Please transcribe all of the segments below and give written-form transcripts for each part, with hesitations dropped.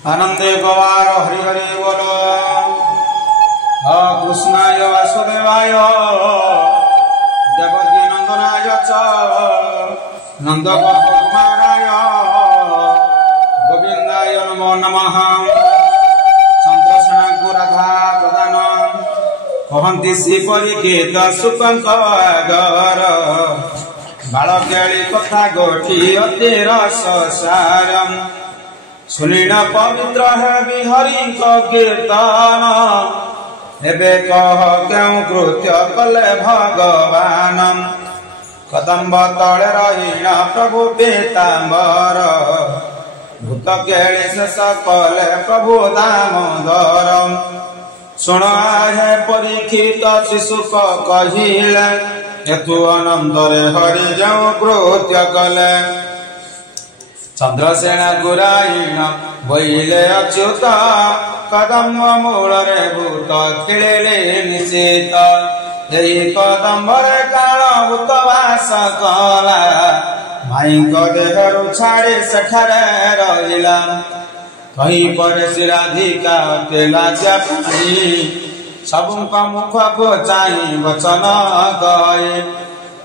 आनंदे गवार हरि हरि बोलो। कृष्णाय वासुदेवाय देवकी नंदनाय च नंदकुमाराय गोविंदाय नमो नमः। चंद्रसेना राधा प्रदान कहती श्रीपरी गीत सुकंकर बालकेली कथा गोठी अति रस सारम सुनील पवित्र है बिहरी कीर्तन एबे कह क्यों कृत्य कले भगवान कदम्ब तले रहीना प्रभु पीतांबर भूत केली शेष कले प्रभु दामोदर सुन है परीक्षित शिशुक कहिले हेतु अनंतरे हरि जो कृत्य कले चंद्रसेना गुरायण बोले अच्युत कदम्ब मूल भूत खेले निषेध यही कदम्बरे काल भूत वास कला माई देहरु छाड़ी सेठारे रहिला कहीं पर राधिका लाजा पाई सबुका मुख को चाही वचन गए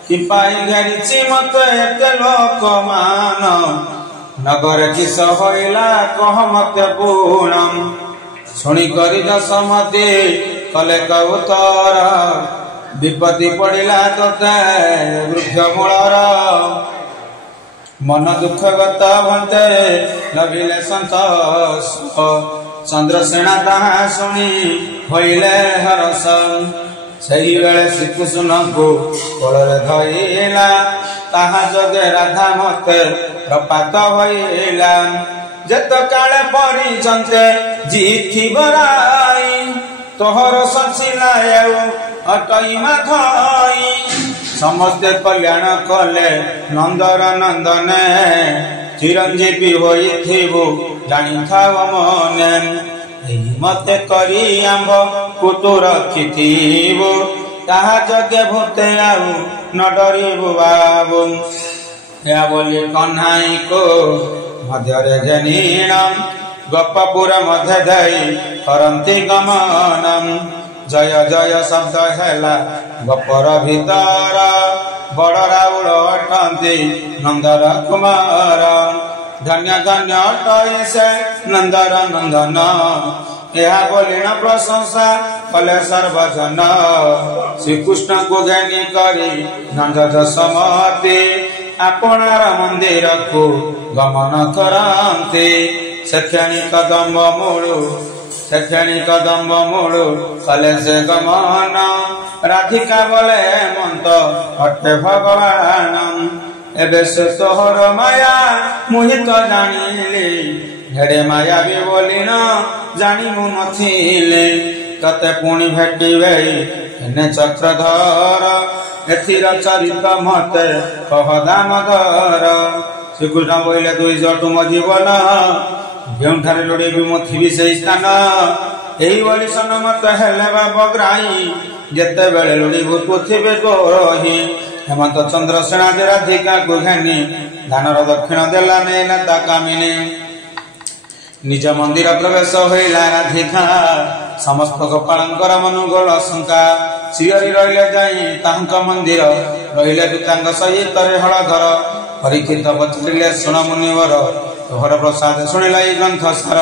कि पाई घेरी मत एते लोक मान नगर किस होइला कह मत पूर्णम शुणी करी दशमती कले कबूतर विपत्ति पड़िला तोते वृक्ष मूलर मन दुख गत भन्ते लभिले संतोष चंद्रसेना ताहा शुणी होइले हरस सही बेले श्रीकृष्ण को कोଳରେ धइला ताहा जगे राधा मते प्रपात होइला जत काले परिचंते जीथि बराई तोहर संसिला अटई माथई समस्ते कल्याण कले नंदर नंदने चिरंजीवी होइथिबु जानि थाव मने मते करी आंब पुतु रखिथिबु ताहा जगे भूते आउ न डरिबु बाबु या बोली कन्हाई को मध्यरे जनीणम गपपुर मध्य धई करंती गमनम जय जय शब्द हेला गपर भीतर बड़ राउल अटंती नंदर कुमार धन्य धन्य अटई से नंदर नंदन यह बोलिण प्रशंसा कले सर्वजन श्रीकृष्ण को ज्ञानी करी नंद जसमती आपणार मंदिर को गमन करते सेक्षणी कदम्ब मूलु कले से गमन राधिका बोले मंत अटे भगवान एबे से तोहर माया मोहित जानिले हेडे माया भी बोली न जानी मु नथिले तते पुणी भेटिबे एने चक्रधर एथिर चरित मते कह दामोदर श्रीकृष्ण बोले दुई जटु मो जीवन जोठारे लोड़ी मोथिबी से स्थान यही बोली सनमत हेले बग्राई जेते बेले लोड़ी भूतुथिबे गोरही हेमंत चंद्रसेना राधिका को घानी दानर दक्षिण देला नेला ता कामिनी निज मंदिर प्रवेश होइला राधिका समस्त गोपालंकर मनुगोल शंका सियरी रहिले जाई तांक मंदिर रहिले पितांग सहित हलधर परीक्षित बचलिले सुन मुनिवर तोहर प्रसाद शुणिला ग्रंथ सार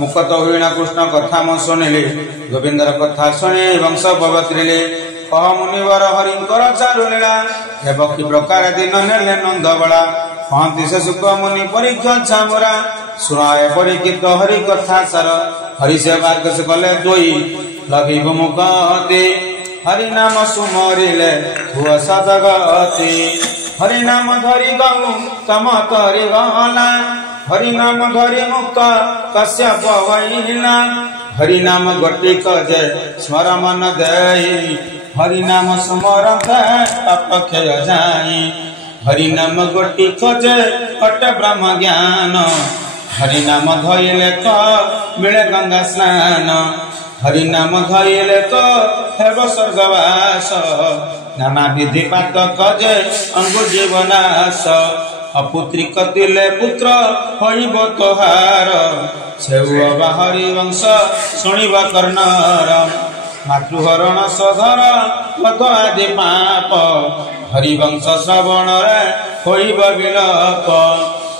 मुखत हुईना कृष्ण कथा मु शुणिली गोविंदर कथा शुणी वंश पवित्रिले कह मुनिवर हरिंकर चारुलीला एवं कि प्रकार दिन नेले नंदबला कहती से सुख मुनि परीक्षा छामुरा सुनाए परीक्षित हरि कथा सार हरि से मार्ग से कले जोई लभिब मुखते हरि नाम सुमरिले हुआ सदगति हरि नाम धरि गौ तम तरि गला हरि नाम धरि मुक्त कश्यप वैला हरि नाम गति कजे स्मर मन देई हरि नाम सुमर अपक्षय जाई हरि नाम गति खोजे अट ब्रह्म ज्ञान हरि नाम धइले क मिले गंगा स्नान हरि नाम धइले क हेब स्वर्गवास नाना विधि पात कजे अंगु जीवनाश अपुत्रिक दिले पुत्र होइब तोहार सेउ बाहरी वंश शुणिब कर्णर मातृहरण सधर मत आदि पाप हरिवंश श्रवण होइब विलोप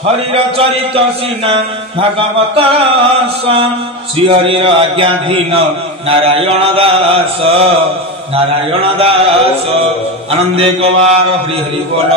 हरिर चरित सीना भागवत श्रीहरिर आज्ञाधीन नारायण दास आनंदे गवार हरि हरि बोल।